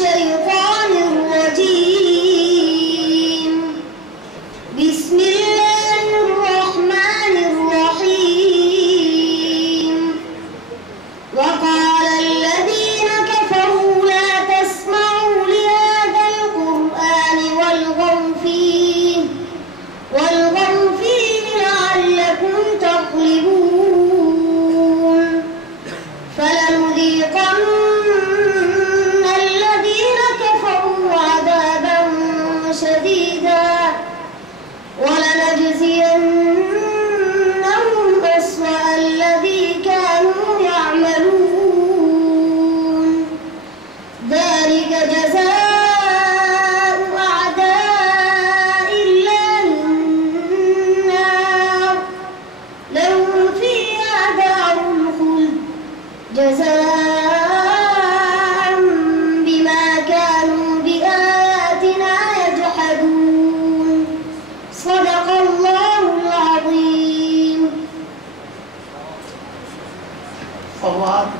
الشيطان الرجيم. بسم الله الرحمن الرحيم. وقال الذين كفروا لا تسمعوا لهذا القرآن والغوا فيه لعلكم تغلبون. فلنذيقن الذين كفروا عذابا شديدا ولنجزينهم أسوأ الذي كانوا يعملون. ذلك جزاء أعداء الله النار لهم فيها دار الخلد جزاء بما كانوا بآياتنا يجحدون. صدق الله العظيم. صواب.